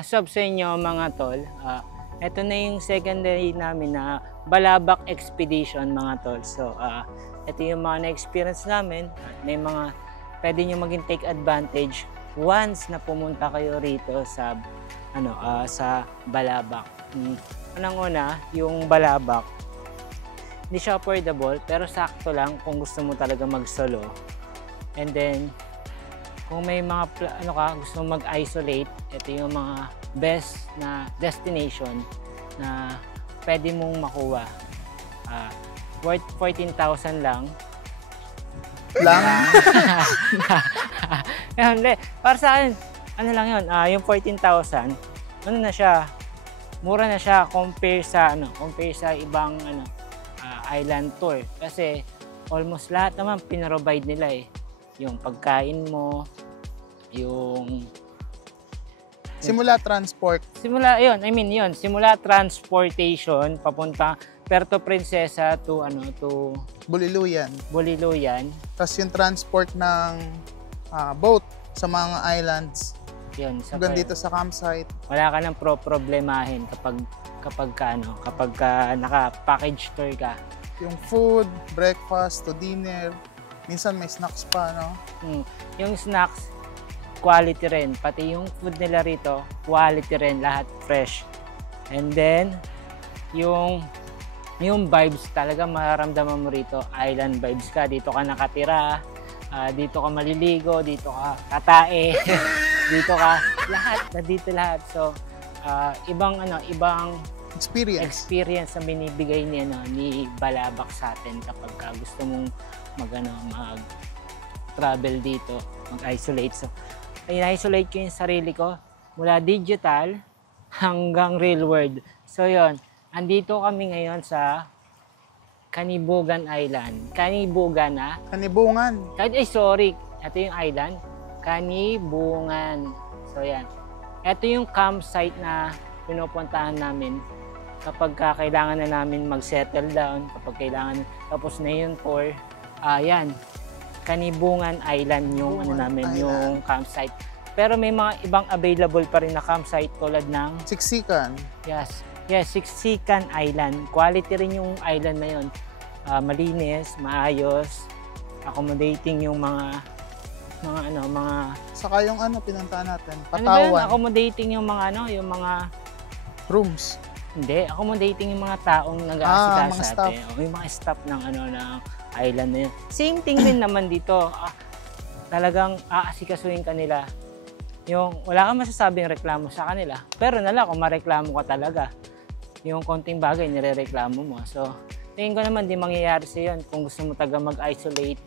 Sup sa inyo mga tol, ito na yung second day namin na Balabac Expedition mga tol. So ito yung mga na-experience namin. May mga pwede nyo maging take advantage once na pumunta kayo rito sa sa Balabac. Unang-una, yung Balabac, hindi siya affordable pero sakto lang kung gusto mo talaga mag-solo. And then kung may mga gusto mong mag-isolate, ito yung mga best na destination na pwede mong makuha. Worth 14,000 lang. Hindi. Para sa akin, ano lang yun, yung 14,000, ano na siya, mura na siya compare sa ibang island tour. Kasi almost lahat naman pinrovide nila eh. Yung pagkain mo, yung simula transport. Simula transportation papunta Puerto Princesa to Buliluyan. Tapos yung transport ng boat sa mga islands. Yun, hanggang dito sa campsite. Wala ka nang problemahin kapag naka-package tour ka. Yung food, breakfast to dinner, minsan may snacks pa, no? Yung snacks, quality rin. Pati yung food nila rito, quality rin. Lahat fresh. And then, yung vibes talaga mararamdaman mo rito. Island vibes ka. Dito ka nakatira. Dito ka maliligo. Dito ka katae. Dito ka lahat. Nandito lahat. So, ibang experience na binibigay ni Balabac sa atin kapag gusto mong mag-travel dito, mag-isolate. So, in-isolate ko yung sarili ko mula digital hanggang real world. So, yun. Andito kami ngayon sa Kanibugan Island. Kanibungan. Ito yung island. Kanibungan. So, yan. Ito yung campsite na pinupuntahan namin kapag kailangan na namin mag-settle down, kapag kailangan tapos na yung tour. Yan. Kanibungan Island yung yung campsite. Pero may mga ibang available pa rin na campsite tulad ng Siksikan. Yes, Siksikan Island. Quality rin yung island na yun. Malinis, maayos, accommodating yung mga Saka yung pinuntahan natin, Patawan. Accommodating yung mga rooms. Hindi, accommodating yung mga taong nag-aasikaso sa atin. Yung mga staff ng island na yun. Same thing din naman dito. Talagang aasikasuhin kanila. Yung wala kang masasabing reklamo sa kanila. Pero kung mareklamo ka talaga, yung konting bagay nirereklamo mo. So, tingin ko naman di mangyayari sa yun. Kung gusto mo taga mag-isolate,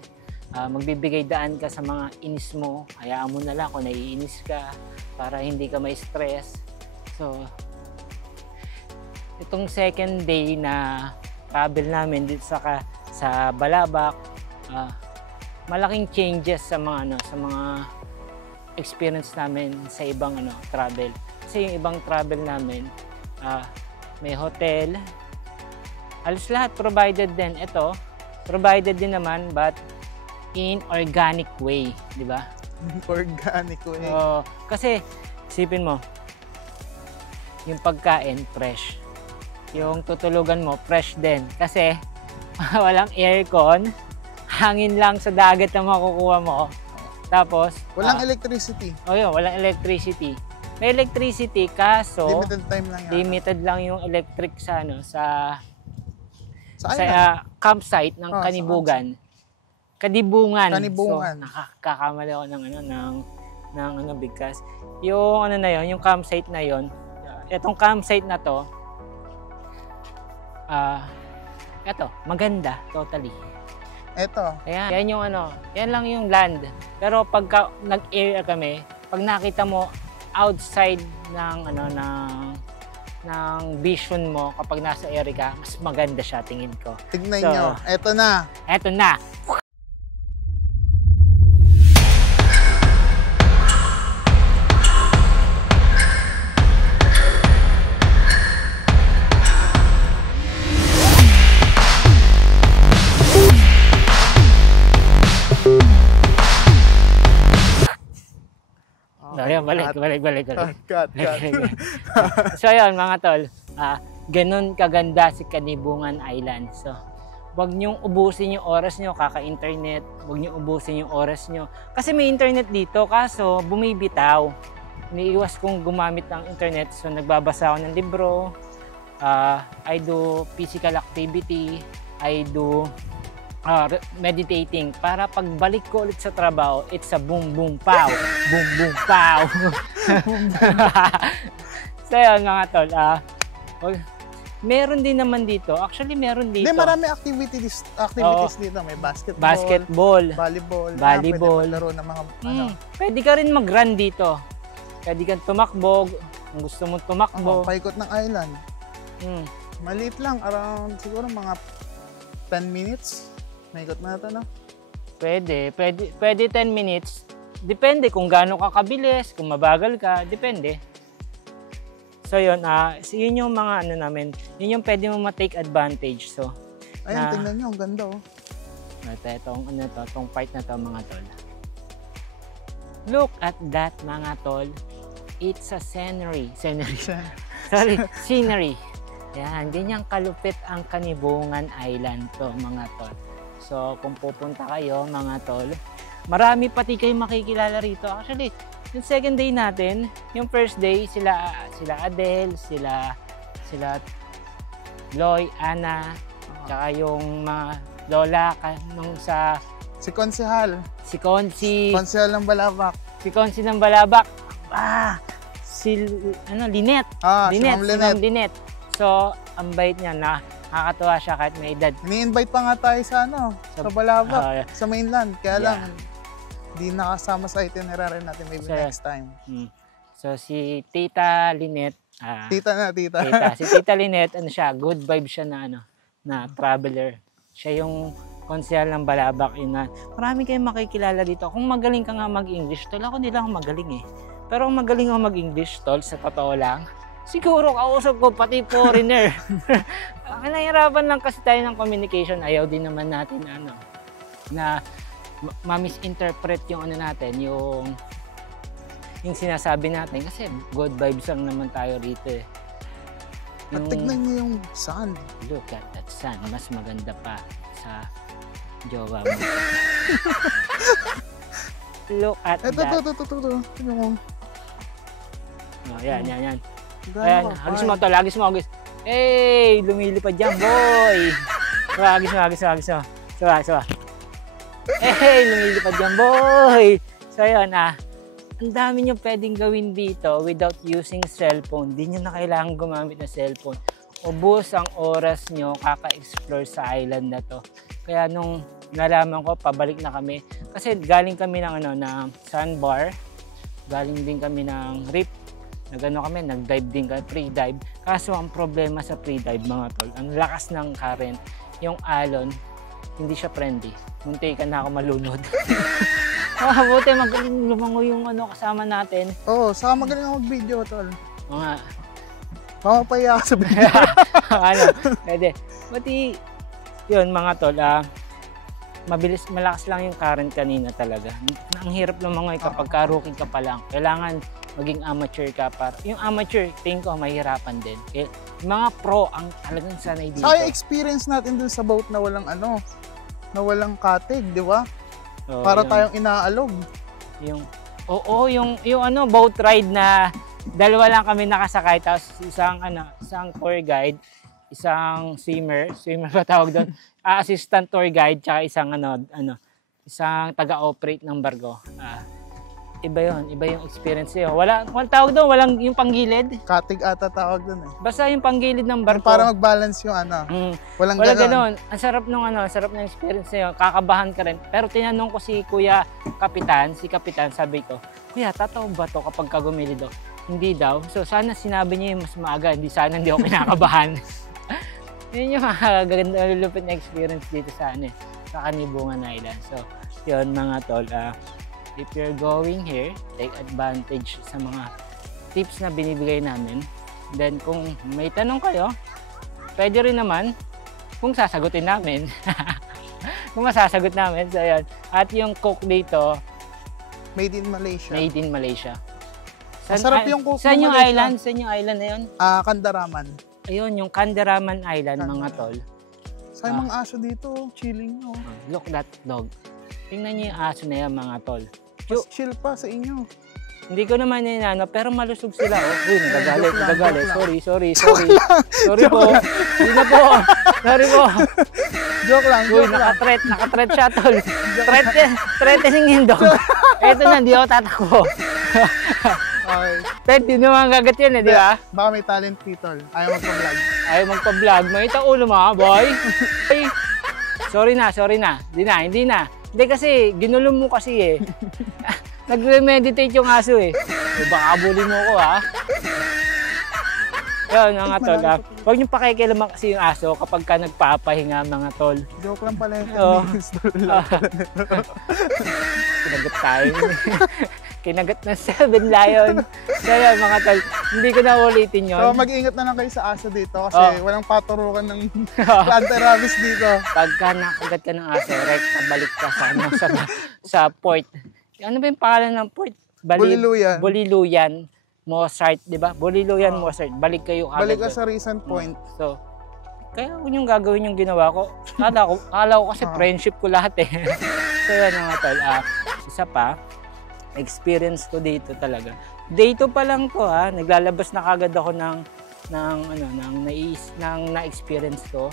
magbibigay daan ka sa mga inis mo, hayaan mo na lang kung naiinis ka para hindi ka may stress. So, itong second day na travel namin dito sa Balabac, malaking changes sa mga experience namin sa ibang travel. Kasi yung ibang travel namin, may hotel, halos lahat provided din. Ito, provided din naman but in organic way, di ba? Organic way. Kasi isipin mo, yung pagkain fresh. Yung tutulugan mo, fresh din. Kasi walang aircon, hangin lang sa dagat na makukuha mo. Tapos walang electricity. Walang electricity. May electricity kaso limited time lang yan. Limited lang yung electric sa campsite ng Kanibugan. Kadibungan. So nakakakamali ako ng bigkas. Yung yung campsite na yon. Etong campsite na to, maganda, totally. Yan yung yan lang yung land. Pero pagka nag-area kami, pag nakita mo outside ng vision mo kapag nasa area ka, mas maganda siya tingin ko. Tignan nyo, eto na. balik. Cut. So ayun mga tol, ganun kaganda si Kanibungan Island. So wag niyong ubusin yung oras niyo kaka-internet, wag niyo ubusin yung oras niyo. Kasi may internet dito kaso bumibitaw. Iniiwas kong gumamit ng internet, so nagbabasa ako ng libro, I do physical activity, I do meditating para pagbalik ko ulit sa trabaho, it's a boom boom pow. Boom boom pow. So yun mga tol, meron din naman dito. Actually meron dito. Hindi, marami activities dito. May Basketball, volleyball. Pwede maglaro ng mga Pwede ka rin mag-run dito. Pwede kang tumakbo kung gusto mong tumakbo. Paikot ng island. Maliit lang, around siguro mga 10 minutes. Maikot na ito, no? Pwede 10 minutes. Depende kung gaano ka kabilis, kung mabagal ka, depende. So yun, yun yung mga ano namin, yun yung pwede mo ma-take advantage. So, ayun, tingnan nyo, ang ganda oh. Itong part na to mga tol. Look at that mga tol. It's a scenery. Scenery. Yan, ganyan kalupit ang Kanibungan Island to mga tol. So kung pupunta kayo mga tol, marami pati kayo makikilala rito. Actually, yung second day natin, yung first day, sila Adele, sila Loy, Ana, tsaka yung mga lola nung sa Si Konsehal. Si Konsi. Konsehal ng Balabac. Si Konsi ng Balabac. Lynette. Si Ma'am Lynette. So, ang bait niya na nakakatuwa siya kahit may edad. Ni-invite pa nga tayo sa Balabac, sa mainland. Kaya lang, di nakasama sa itinerary natin maybe next time. So, si Tita Lynette. Tita. Si Tita Lynette, good vibe siya na traveler. Siya yung konsehal ng Balabac. Marami kayong makikilala dito. Kung magaling ka nga mag-English, tol, ako nila akong magaling eh. Pero kung magaling ako mag-English, tol, sa totoo lang, siguro kausap ko pati foreigner. Nahihirapan lang kasi tayo ng communication. Ayaw din naman natin na ma-misinterpret yung natin, yung sinasabi natin. Kasi good vibes lang naman tayo rito eh. At tignan niyo yung sun. Look at that sun. Mas maganda pa sa jowa mo. Look at that. Ito. Tignan mo. Yan. Ayan, hagis mo. Hey, lumilipad yan, boy! Hagis mo. Hey, lumilipad yan, boy! So, ayan, ang dami nyo pwedeng gawin dito without using cellphone. Di nyo na kailangan gumamit ng cellphone. Ubus ang oras nyo kaka-explore sa island na to. Kaya nung nalaman ko, pabalik na kami. Kasi galing kami ng sandbar. Galing din kami ng reef. Nag-dive din kami, pre-dive. Kaso ang problema sa pre-dive mga tol, ang lakas ng current, yung alon, hindi siya friendly. Munti ka na ako malunod. Buti magaling lumango yung kasama natin. Oo, saka magaling ako mag-video tol. Mga mamapaya ka sa video. Pwede. Buti, yun mga tol, malakas lang yung current kanina talaga. Ang hirap lumangoy kapag rookie ka pa lang. Kailangan maging amateur ka para. Yung amateur, tingin ko mahirapan din. Yung mga pro ang talagang sanay dito. Saka yung experience natin dun sa boat na walang na walang katig, di ba? Para tayong inaalog. Yung boat ride na dalawa lang kami nakasakay, tapos isang tour guide, isang swimmer ba tawag doon? Assistant tour guide, tsaka isang isang taga-operate ng barko. Iba yung experience niyo. Walang tawag doon, walang yung panggilid. Katig ata tawag doon eh. Basta yung panggilid ng barko. Para mag-balance yung Walang gano'n. Ang sarap ng experience niyo. Kakabahan ka rin. Pero tinanong ko si Kuya Kapitan, sabi ko, Kuya, tataw ba to kapag kagumilid daw? Hindi daw. So sana sinabi niya yung mas maaga, hindi ako kinakabahan. Yun yung magaganda lupit na experience dito sa Kanibungan Island. So, yun mga tol, if you're going here, take advantage sa mga tips na binibigay namin. Then kung may tanong kayo, pwede rin naman kung sasagutin namin. Kung masasagot namin. So, yun. At yung cook dito, Made in Malaysia. Masarap yung coke. Saan yung island? Saan yung island na yun? Kandaraman. Ayun, yung Kandaraman Island, mga tol. Sa mga aso dito, chilling, no? Look that dog. Tingnan niyo yung aso na yan, mga tol. Mas chill pa sa inyo. Hindi ko naman inano, pero malusog sila. Oh. Uy, nagagalit, Joke lang, nagagalit. joke lang. Sorry. Sorry po. Hindi na po. Sorry po. Joke lang, Uy, joke lang. nakatret siya, tol. Threatening yung dog. Eto na, di ako tatakbo. Okay. Ted, di naman gagat yan eh, di ba? Baka may talent people. Ayaw magpa-vlog. Ayaw magpa-vlog. May ulo mo, boy. Ay, sorry na. Hindi na. Hindi kasi, ginulo mo kasi eh. Nagre-meditate yung aso eh. Baka bully mo ko ha. Yun mga tol. Huwag niyong pakikilaman kasi yung aso kapag ka nagpapahinga mga tol. Joke lang pala yung Oo. $10 Kinagat tayo. Kinagat ng 7 lion. Kaya mga tol, hindi ko na ulitin yun. So mag-ingat na lang kayo sa aso dito kasi walang paturukan ng anti-rabies dito. Pagka nakagat ka ng aso, right, pabalik ka sa port. Ano ba yung pangalan ng port? Buliluyan. Buliluyan. Mozart, di ba? Buliluyan, Mozart. Balik kayo agad. Balik ka sa recent point. So, kaya yun yung gagawin yung ginawa ko. Akala ko kasi friendship ko lahat eh. So yan mga tol. Isa pa, experience ko dito talaga. Day 2 pa lang to ha. Naglalabas na kagad ako ng na-experience ko.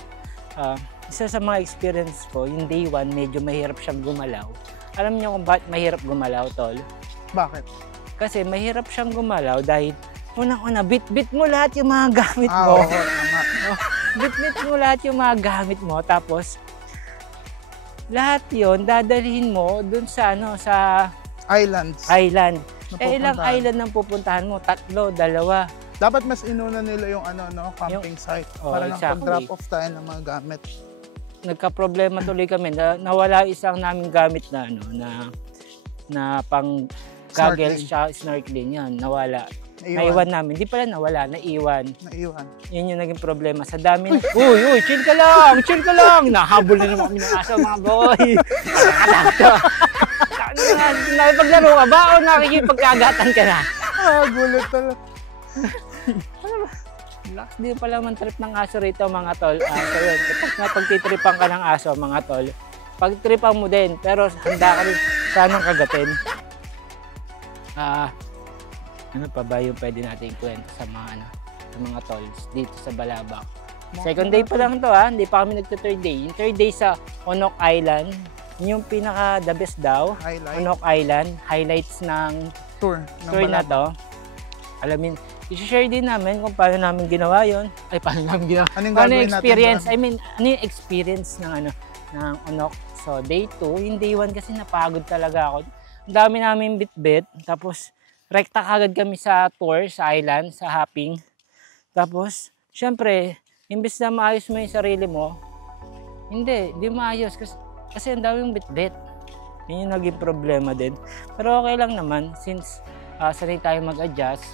Isa sa mga experience ko, yung day 1, medyo mahirap siyang gumalaw. Alam niyo kung bakit mahirap gumalaw, tol? Bakit? Kasi mahirap siyang gumalaw dahil unang-una, bit-bit mo lahat yung mga gamit mo. Oo, tama. Bit-bit mo lahat yung mga gamit mo. Tapos, lahat yon dadalhin mo dun sa Islands. island. Napupuntahan. Ilang island ang pupuntahan mo? 3, 2. Dapat mas inuna nila yung camping site. Para lang exactly. pag-drop off tayo ng mga gamit. Nagka-problema tuloy kami. Nawala isang naming gamit na pang goggles siya, snorkeling yan. Nawala. Naiwan namin. Di pala nawala, naiwan. Yun yung naging problema. Sa dami na, uy, chill ka lang. Nahabol na naman kami ng aso, mga boy. Nakipaglaro ka ba o nakikipagkagatan ka na? Gulat talaga. Relax, di pala man trip ng aso rito, mga tol. So yun, kapag napagtitripan ka ng aso, mga tol, pagtripan mo din, pero handa ka rin sanang kagatin. Ano pa ba yung pwede natin ikwento sa mga tols dito sa Balabac? Second day pa lang to ha, hindi pa kami nagta-third day. Yung third day sa Onok Island, yung pinaka the best daw, Onok Island, highlights ng tour na to. Alamin, i-share din namin kung paano namin ginawa yon. Ay, paano namin ginawa? Ano yung experience? Ano yung experience ng Onok? So, day 2, yung day 1 kasi napagod talaga ako. Ang dami namin bit-bit, tapos rekta kagad kami sa tour, sa island, sa hopping. Tapos, syempre, imbes na maayos mo yung sarili mo, hindi maayos kasi ang daming bit-bit. Yun yung naging problema din. Pero okay lang naman, since sanay tayo mag-adjust,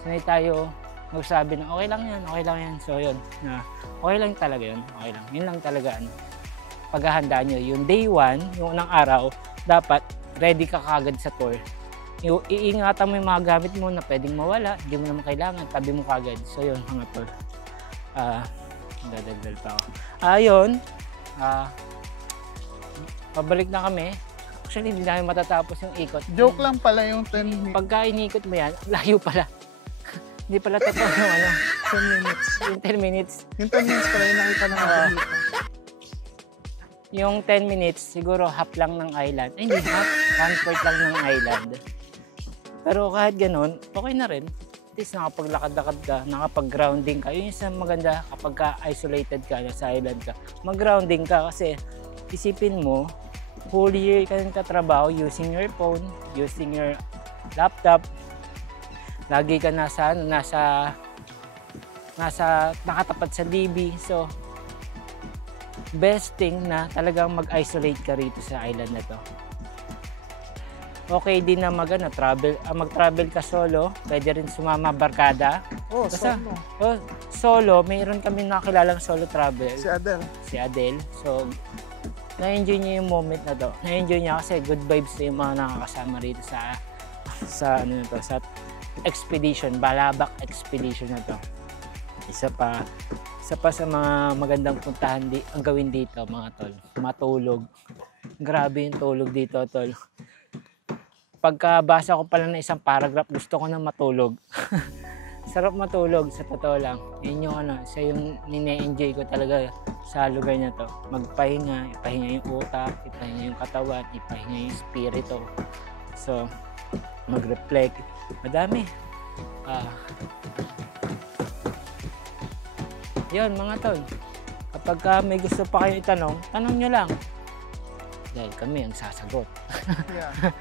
sanay tayo magsabi na okay lang yan. So yun, okay lang talaga yun. Okay lang. Yun lang talaga paghahandaan nyo. Yung day 1, yung unang araw, dapat ready ka kagad sa tour. Iingatan mo yung mga gamit mo na pwedeng mawala, hindi mo naman kailangan, tabi mo kagad. So yun, mga tour. Dadagdal pa ako. Yun. Pabalik na kami. Actually, hindi namin matatapos yung ikot. Joke lang pala yung 10 minutes. Pagka inikot mo yan, layo pala. Hindi pala totoo yung 10 minutes. Yung 10 minutes. Yung 10 minutes pala yung nakita natin dito. Yung 10 minutes, siguro half lang ng island. Ay, hindi half. 1/4 lang ng island. Pero kahit ganun, okay na rin. At least nakapaglakad-lakad ka, nakapag-grounding ka. Yun yung isang maganda kapag ka-isolated ka sa island ka. Mag-grounding ka kasi isipin mo, whole year ka nang katrabaho using your phone, using your laptop. Lagi ka nasa nakatapat sa DB. So, best thing na talagang mag-isolate ka rito sa island na to. Okay din na mag-travel ka solo. Pwede rin sumama barkada. Solo. Solo, mayroon kami nakakilalang solo travel. Si Adele. So, na-enjoy niya yung moment na to. Na-enjoy niya kasi good vibes na yung mga nakakasama rito sa expedition, Balabac expedition na to. Isa pa sa mga magandang puntahan ang gawin dito mga tol, matulog. Grabe yung tulog dito tol. Pagkabasa ko pala ng isang paragraph, gusto ko na matulog. Sarap matulog, sa totoo lang. Yun yung isa yung nine-enjoy ko talaga sa lugar na to. Magpahinga, ipahinga yung utak, ipahinga yung katawan, ipahinga yung spirito. So, mag-reflect. Madami. Yun mga tol. Kapag may gusto pa kayo itanong, tanong nyo lang. Dahil kami ang sasagot. Yeah.